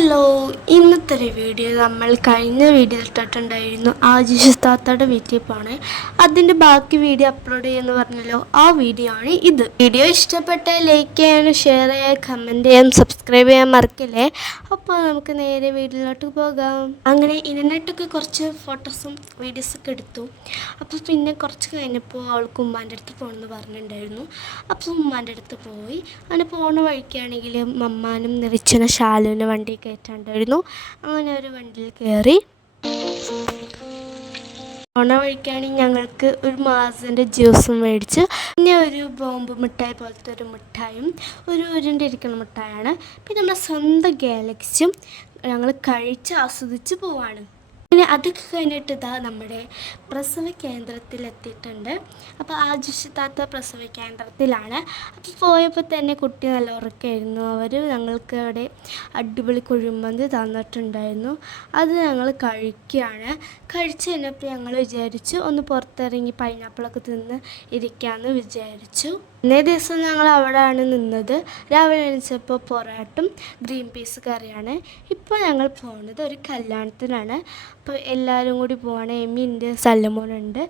Hello ഇന്നത്തെ ഒരു video നമ്മൾ കഴിഞ്ഞ വീഡിയോ ഇട്ടിട്ടുണ്ടായിരുന്നു. ആജിഷ് താത്തയുടെ വീട്ടിൽ അതിന്റെ ബാക്കി വീഡിയോ അപ്ലോഡ് ചെയ്യുമെന്ന് പറഞ്ഞല്ലോ. ആ വീഡിയോ ആണ് ഇത്. വീഡിയോ ഇഷ്ടപ്പെട്ട ലൈക്ക് ചെയ്യാനും ഷെയർ ചെയ്യാൻ കമന്റ് ചെയ്യാൻ സബ്സ്ക്രൈബ് ചെയ്യാൻ മറക്കില്ലേ? അപ്പോൾ നമുക്ക് നേരെ വീഡിയോയിലോട്ട് പോകാം. അങ്ങനെ ഇതിനായിട്ടൊക്കെ കുറച്ച് ഫോട്ടോസും വീഡിയോസൊക്കെ എടുത്തു. അപ്പോൾ പിന്നെ കുറച്ച് കഴിഞ്ഞപ്പോൾ അവൾക്ക് ഉമ്മാന്റെ അടുത്ത് പോകണമെന്ന് പറഞ്ഞിട്ടുണ്ടായിരുന്നു. അപ്പോൾ ഉമ്മാന്റെ അടുത്ത് പോയി. അങ്ങനെ പോണ വഴിക്കാണെങ്കിൽ മമ്മാനും നിറിച്ചന ശാലുവിനെ വണ്ടി കയറ്റാണ്ടായിരുന്നു. അങ്ങനെ ഒരു വണ്ടിയിൽ കയറി. പോണ വഴിക്കാണെങ്കിൽ ഞങ്ങൾക്ക് ഒരു മാസിന്റെ ജ്യൂസും മേടിച്ച്. പിന്നെ ഒരു ബോംബ് മിഠായി പോലത്തെ ഒരു മിഠായും ഒരു ഉരുണ്ട ഇരിക്കുന്ന മിഠായാണ്. പിന്നെ നമ്മുടെ സ്വന്തം ഗാലക്സിയും ഞങ്ങൾ കഴിച്ച് ആസ്വദിച്ച് പോവാണ്. പിന്നെ അതൊക്കെ കഴിഞ്ഞിട്ട് ഇതാ നമ്മുടെ പ്രസവ കേന്ദ്രത്തിലെത്തിയിട്ടുണ്ട്. അപ്പോൾ ആജുഷിത്താത്ത പ്രസവ കേന്ദ്രത്തിലാണ്. അപ്പോൾ പോയപ്പോൾ തന്നെ കുട്ടി നല്ല ഉറക്കമായിരുന്നു അവർ ഞങ്ങൾക്ക് അവിടെ അടിപൊളി കുഴിമന്തി തന്നിട്ടുണ്ടായിരുന്നു. അത് ഞങ്ങൾ കഴിക്കുകയാണ്. കഴിച്ച് കഴിഞ്ഞപ്പോൾ ഞങ്ങൾ വിചാരിച്ചു ഒന്ന് പുറത്തിറങ്ങി പൈനാപ്പിളൊക്കെ തിന്ന് ഇരിക്കാമെന്ന് വിചാരിച്ചു. ഇന്നേ ദിവസം ഞങ്ങൾ അവിടെയാണ് നിന്നത്. രാവിലെ എണീച്ചപ്പോൾ പൊറാട്ടും ഗ്രീൻ പീസ് കറിയാണ്. ഇപ്പോൾ ഞങ്ങൾ പോകുന്നത് ഒരു കല്യാണത്തിനാണ്. അപ്പോൾ എല്ലാവരും കൂടി പോവാണ്. എമ്മിന്റെ സല്ലമോനുണ്ട്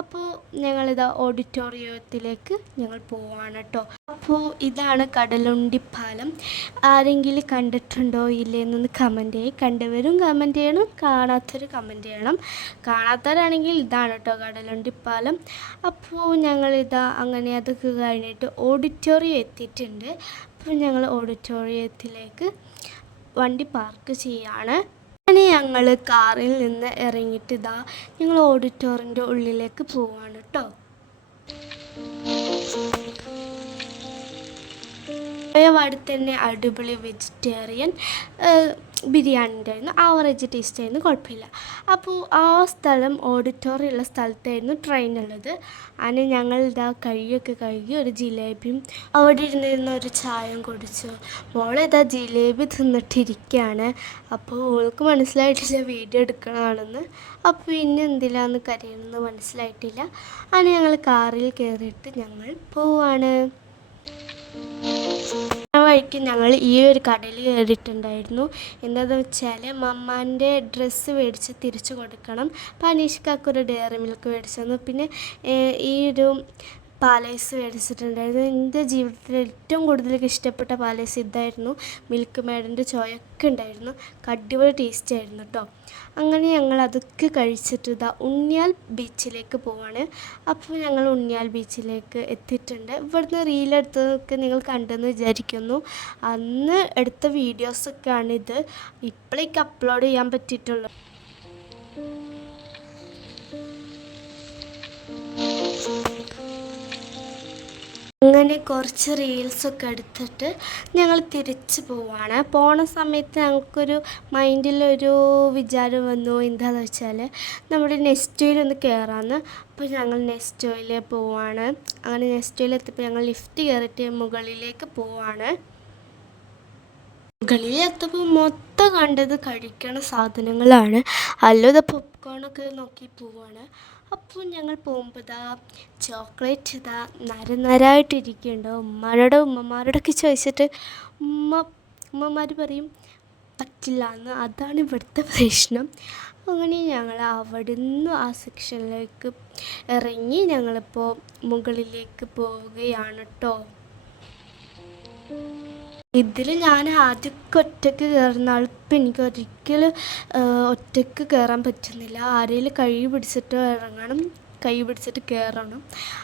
അപ്പോൾ ഞങ്ങളിതാ ഓഡിറ്റോറിയത്തിലേക്ക് ഞങ്ങൾ പോവാണ് കേട്ടോ. അപ്പോൾ ഇതാണ് കടലുണ്ടി പാലം. ആരെങ്കിലും കണ്ടിട്ടുണ്ടോ ഇല്ലേ എന്നൊന്ന് കമന്റ് ചെയ്യും. കണ്ടവരും കമന്റ് ചെയ്യണം കാണാത്തവർ കമന്റ് ചെയ്യണം. കാണാത്തവരാണെങ്കിൽ ഇതാണ് കേട്ടോ കടലുണ്ടി പാലം. അപ്പോൾ ഞങ്ങളിതാ അങ്ങനെ അതൊക്കെ കഴിഞ്ഞിട്ട് ഓഡിറ്റോറിയം എത്തിയിട്ടുണ്ട്. അപ്പോൾ ഞങ്ങൾ ഓഡിറ്റോറിയത്തിലേക്ക് വണ്ടി പാർക്ക് ചെയ്യാണ്. അങ്ങനെ ഞങ്ങൾ കാറിൽ നിന്ന് ഇറങ്ങിയിട്ട് ഇതാ ഞങ്ങൾ ഓഡിറ്റോറിയന്റെ ഉള്ളിലേക്ക് പോവാണ് കേട്ടോ പോയപാട് തന്നെ അടിപൊളി വെജിറ്റേറിയൻ ബിരിയാണി ആയിരുന്നു ആവറേജ് ടേസ്റ്റ് ആയിരുന്നു കുഴപ്പമില്ല. അപ്പോൾ ആ സ്ഥലം ഓഡിറ്റോറിയം ഉള്ള സ്ഥലത്തായിരുന്നു ട്രെയിൻ ഉള്ളത്. അങ്ങനെ ഞങ്ങൾ ഇതാ കഴുകിയൊക്കെ കഴുകി ഒരു ജിലേബിയും അവിടെ ഇരുന്നിരുന്ന ഒരു ചായയും കുടിച്ചു. മോളെ ഇതാ ജിലേബി തിന്നിട്ടിരിക്കുകയാണ്. അപ്പോൾ ഓൾക്ക് മനസ്സിലായിട്ടില്ല വീഡിയോ എടുക്കണമാണെന്ന് അപ്പോൾ പിന്നെ എന്തിലാന്ന് കരയണമെന്ന് മനസ്സിലായിട്ടില്ല. അങ്ങനെ ഞങ്ങൾ കാറിൽ കയറിയിട്ട് ഞങ്ങൾ പോവാണ്. ആ വഴിക്ക് ഞങ്ങൾ ഈ ഒരു കടയിൽ കയറിയിട്ടുണ്ടായിരുന്നു. എന്താണെന്ന് വെച്ചാൽ മമ്മാന്റെ ഡ്രസ്സ് മേടിച്ച് തിരിച്ചു കൊടുക്കണം. അപ്പോൾ അനീഷ്കാക്ക് ഒരു ഡയറി മിൽക്ക് മേടിച്ചു തന്നു. പിന്നെ ഈ ഒരു പാലേസ് മേടിച്ചിട്ടുണ്ടായിരുന്നു എന്റെ ജീവിതത്തിൽ ഏറ്റവും കൂടുതൽ ഇഷ്ടപ്പെട്ട പാലേസ് ഇതായിരുന്നു. മിൽക്ക് മേഡിന്റെ ചോയൊക്കെ ഉണ്ടായിരുന്നു. അടിപൊളി ടേസ്റ്റ് ആയിരുന്നു കേട്ടോ അങ്ങനെ ഞങ്ങൾ അതൊക്കെ കഴിച്ചിട്ട് ഇതാ ഉണ്ണിയാൽ ബീച്ചിലേക്ക് പോവാണ്. അപ്പോൾ ഞങ്ങൾ ഉണ്ണിയാൽ ബീച്ചിലേക്ക് എത്തിയിട്ടുണ്ട്. ഇവിടുന്ന് റീലെടുത്തതൊക്കെ നിങ്ങൾ കണ്ടെന്ന് വിചാരിക്കുന്നു. അന്ന് എടുത്ത വീഡിയോസൊക്കെയാണിത് ഇപ്പോഴേക്ക് അപ്ലോഡ് ചെയ്യാൻ പറ്റിയിട്ടുള്ളൂ. അങ്ങനെ കുറച്ച് റീൽസൊക്കെ എടുത്തിട്ട് ഞങ്ങൾ തിരിച്ചു പോവാണ്. പോണ സമയത്ത് ഞങ്ങൾക്കൊരു മൈൻഡിലൊരു വിചാരം വന്നു. എന്താണെന്ന് വെച്ചാൽ നമ്മുടെ നെസ്റ്റോയിൽ ഒന്ന് കയറാമെന്ന് അപ്പോൾ ഞങ്ങൾ നെസ്റ്റോയിൽ പോവാണ്. അങ്ങനെ നെസ്റ്റോയിൽ എത്തിയപ്പോൾ ഞങ്ങൾ ലിഫ്റ്റ് കയറിയിട്ട് മുകളിലേക്ക് പോവാണ്. മുകളിൽ എത്തപ്പോൾ മൊത്തം കണ്ടത് കഴിക്കണ സാധനങ്ങളാണ്. അല്ലാതെ പോപ്കോണൊക്കെ നോക്കി പോവാണ്. അപ്പോൾ ഞങ്ങൾ പോകുമ്പോൾ ചോക്ലേറ്റ് ഇതാ നര നരായിട്ടിരിക്കുന്നുണ്ട് ഉമ്മാരോട് ഉമ്മമാരോടൊക്കെ ചോദിച്ചിട്ട് ഉമ്മ ഉമ്മമാർ പറയും പറ്റില്ല എന്ന് അതാണ് ഇവിടുത്തെ പ്രശ്നം. അങ്ങനെ ഞങ്ങൾ അവിടുന്ന് ആ സെക്ഷനിലേക്ക് ഇറങ്ങി ഞങ്ങളിപ്പോൾ മുകളിലേക്ക് പോവുകയാണ് കേട്ടോ ഇതിൽ ഞാൻ ആദ്യമൊക്കെ ഒറ്റയ്ക്ക് കയറുന്ന ഇപ്പം എനിക്ക് ഒരിക്കലും ഒറ്റയ്ക്ക് കയറാൻ പറ്റുന്നില്ല. ആരെങ്കിലും കൈ പിടിച്ചിട്ട് ഇറങ്ങണം കൈ പിടിച്ചിട്ട് കയറണം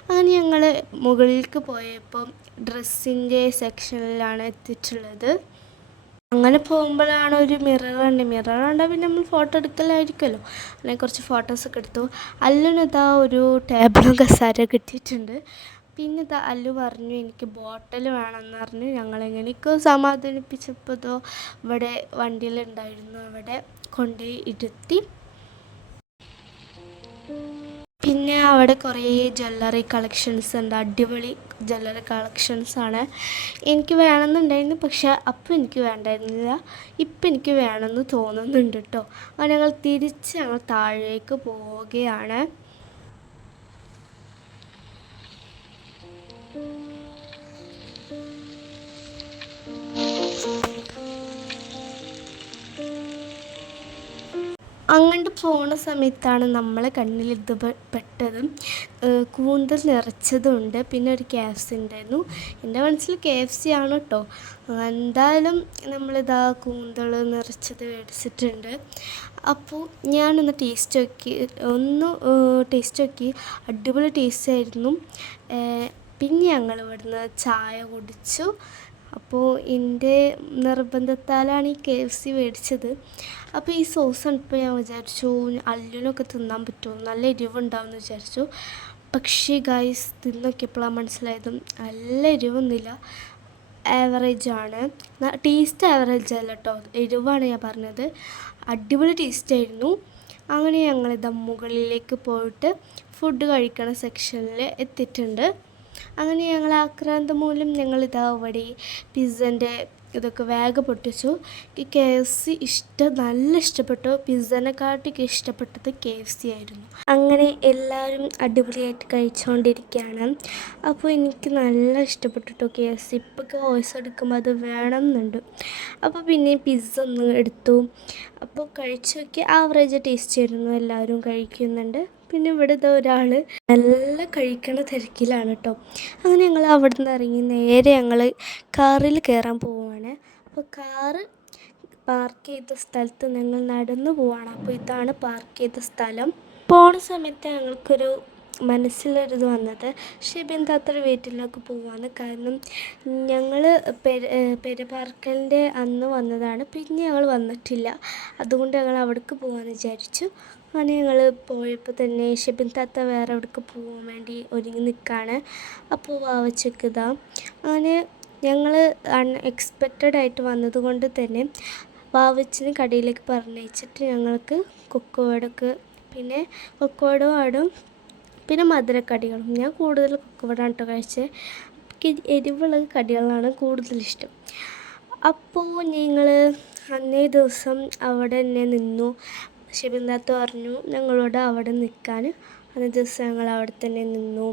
അങ്ങനെ ഞങ്ങൾ മുകളിലേക്ക് പോയപ്പോൾ ഡ്രസ്സിന്റെ സെക്ഷനിലാണ് എത്തിയിട്ടുള്ളത്. അങ്ങനെ പോകുമ്പോഴാണ് ഒരു മിറർ ഉണ്ട് മിറർ കണ്ടാൽ പിന്നെ നമ്മൾ ഫോട്ടോ എടുക്കലായിരിക്കുമല്ലോ. അങ്ങനെ കുറച്ച് ഫോട്ടോസൊക്കെ എടുത്തു. അല്ലിനിതാ ഒരു ടേബിളും കസാര കിട്ടിയിട്ടുണ്ട് പിന്നെ ഇത് അല്ലു പറഞ്ഞു എനിക്ക് ബോട്ടിൽ വേണമെന്ന് പറഞ്ഞു. ഞങ്ങളെങ്ങനെയൊക്കെ സമാധാനിപ്പിച്ചപ്പോൾ ഇവിടെ വണ്ടിയിലുണ്ടായിരുന്നു. അവിടെ കൊണ്ടുപോയി ഇരുത്തി. പിന്നെ അവിടെ കുറേ ജ്വല്ലറി കളക്ഷൻസ് ഉണ്ട്. അടിപൊളി ജ്വല്ലറി കളക്ഷൻസ് ആണ്. എനിക്ക് വേണമെന്നുണ്ടായിരുന്നു പക്ഷെ അപ്പം എനിക്ക് വേണ്ടായിരുന്നില്ല. ഇപ്പം എനിക്ക് വേണമെന്ന് തോന്നുന്നുണ്ട് കേട്ടോ അപ്പോൾ ഞങ്ങൾ തിരിച്ച് ഞങ്ങൾ താഴേക്ക് പോവുകയാണ്. അങ്ങോട്ട് പോണ സമയത്താണ് നമ്മളെ കണ്ണിൽ ഇത് പെട്ടതും. കൂന്തൽ നിറച്ചതുണ്ട്. പിന്നെ ഒരു കെ എഫ് സി ഉണ്ടായിരുന്നു. എന്റെ മനസ്സിൽ കെ എഫ് സി ആണ് കേട്ടോ എന്തായാലും നമ്മളിതാ കൂന്തൽ നിറച്ചത് മേടിച്ചിട്ടുണ്ട്. അപ്പോൾ ഞാനൊന്ന് ടേസ്റ്റ് നോക്കി. ഒന്ന് ടേസ്റ്റ് നോക്കി. അടിപൊളി ടേസ്റ്റ് ആയിരുന്നു. പിന്നെ ഞങ്ങൾ ഇവിടുന്ന് ചായ കുടിച്ചു. അപ്പോൾ എന്റെ നിർബന്ധത്താലാണ് ഈ കെ എഫ് സി മേടിച്ചത്. അപ്പോൾ ഈ സോസ് കണ്ടപ്പോൾ ഞാൻ വിചാരിച്ചു അല്ലിനൊക്കെ തിന്നാൻ പറ്റുമോ? നല്ല എരിവുണ്ടാവുമെന്ന് വിചാരിച്ചു. പക്ഷേ ഗൈസ് തിന്നോക്കിയപ്പോഴാണ് മനസ്സിലായത് നല്ല എരിവൊന്നുമില്ല. ആവറേജാണ് ടേസ്റ്റ് ആവറേജ് അല്ല കേട്ടോ എരിവാണ് ഞാൻ പറഞ്ഞത്. അടിപൊളി ടേസ്റ്റ് ആയിരുന്നു. അങ്ങനെ ഞങ്ങളിത് മുകളിലേക്ക് പോയിട്ട് ഫുഡ് കഴിക്കണ സെക്ഷനിൽ എത്തിയിട്ടുണ്ട്. അങ്ങനെ ഞങ്ങൾ ആക്രാന്ത മൂലം ഞങ്ങളിതാ അവിടെ പിസ്സന്റെ ഇതൊക്കെ വേഗം പൊട്ടിച്ചു. ഈ കെ എഫ് സി ഇഷ്ടം നല്ല ഇഷ്ടപ്പെട്ടു. പിസ്സനെക്കാട്ടിക്ക് ഇഷ്ടപ്പെട്ടത് കെ എഫ് സി ആയിരുന്നു. അങ്ങനെ എല്ലാവരും അടിപൊളിയായിട്ട് കഴിച്ചുകൊണ്ടിരിക്കുകയാണ് അപ്പോൾ എനിക്ക് നല്ല ഇഷ്ടപ്പെട്ടു കെ എഫ് സി. ഇപ്പോഴൊക്കെ വോയിസ് എടുക്കുമ്പോൾ അത് വേണം എന്നുണ്ട്. അപ്പോൾ പിന്നെ പിസ്സ ഒന്ന് എടുത്തു. അപ്പോൾ കഴിച്ചു നോക്കി ആവറേജ് ടേസ്റ്റ് ആയിരുന്നു എല്ലാവരും കഴിക്കുന്നുണ്ട്. പിന്നെ ഇവിടുത്തെ ഒരാൾ നല്ല കഴിക്കണ തിരക്കിലാണ് കേട്ടോ അങ്ങനെ ഞങ്ങൾ അവിടെ നിന്ന് ഇറങ്ങി നേരെ ഞങ്ങൾ കാറിൽ കയറാൻ പോവുകയാണ് അപ്പോൾ കാറ് പാർക്ക് ചെയ്ത സ്ഥലത്ത് ഞങ്ങൾ നടന്നു പോവാണ്. അപ്പോൾ ഇതാണ് പാർക്ക് ചെയ്ത സ്ഥലം. പോണ സമയത്ത് ഞങ്ങൾക്കൊരു മനസ്സിലൊരിത് വന്നത് ഷിബിൻ താത്തയുടെ വീട്ടിലേക്ക് പോവാണ് കാരണം ഞങ്ങൾ പെര പെരപാർക്കലിന്റെ അന്ന് വന്നതാണ്. പിന്നെ ഞങ്ങൾ വന്നിട്ടില്ല. അതുകൊണ്ട് ഞങ്ങൾ അവിടേക്ക് പോകാൻ വിചാരിച്ചു. അങ്ങനെ ഞങ്ങൾ പോയപ്പോൾ തന്നെ ഷിബിൻ താത്ത വേറെ എവിടേക്ക് പോകാൻ വേണ്ടി ഒരുങ്ങി നിൽക്കുകയാണ് അപ്പോൾ വാവച്ചക്ക് ഇതാ. അങ്ങനെ ഞങ്ങൾ അൺഎക്സ്പെക്റ്റഡ് ആയിട്ട് വന്നതുകൊണ്ട് തന്നെ വാവച്ചിന് കടയിലേക്ക് പറഞ്ഞയച്ചിട്ട് ഞങ്ങൾക്ക് കൊക്കോടൊക്കെ പിന്നെ കൊക്കോടോ ആടും പിന്നെ മധുരക്കടികളും. ഞാൻ കൂടുതൽ കുക്കുവടാണ് കേട്ടോ കഴിച്ചത് എനിക്ക് എരിവുള്ള കടികളാണ് കൂടുതൽ ഇഷ്ടം. അപ്പോൾ ഞങ്ങൾ അന്നേ ദിവസം അവിടെ തന്നെ നിന്നു. ഷെബിന്ദാത്ത് പറഞ്ഞു ഞങ്ങളോട് അവിടെ നിൽക്കാൻ. അന്നേ ദിവസം ഞങ്ങൾ അവിടെ തന്നെ നിന്നു.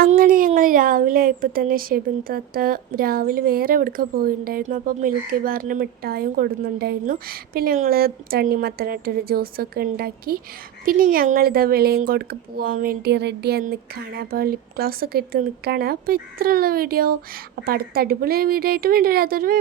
അങ്ങനെ ഞങ്ങൾ രാവിലെ ആയപ്പോൾ തന്നെ ഷെബിൻ താത്ത രാവിലെ വേറെ എവിടേക്ക് പോയിണ്ടായിരുന്നു. അപ്പോൾ മിൽക്കി ബാറിന് മിഠായും കൊടുക്കുന്നുണ്ടായിരുന്നു പിന്നെ ഞങ്ങൾ തണ്ണിമത്തനായിട്ടൊരു ജ്യൂസൊക്കെ ഉണ്ടാക്കി. പിന്നെ ഞങ്ങളിതാ കൊടുക്ക് പോകാൻ വേണ്ടി റെഡിയായി നിൽക്കുകയാണ് അപ്പോൾ ലിപ് ഗ്ലോസ് ഒക്കെ എടുത്ത് നിൽക്കുകയാണ് അപ്പോൾ ഇത്രയുള്ള വീഡിയോ അപ്പോൾ അടുത്ത അടിപൊളി വീഡിയോ ആയിട്ട് വേണ്ടി ബൈ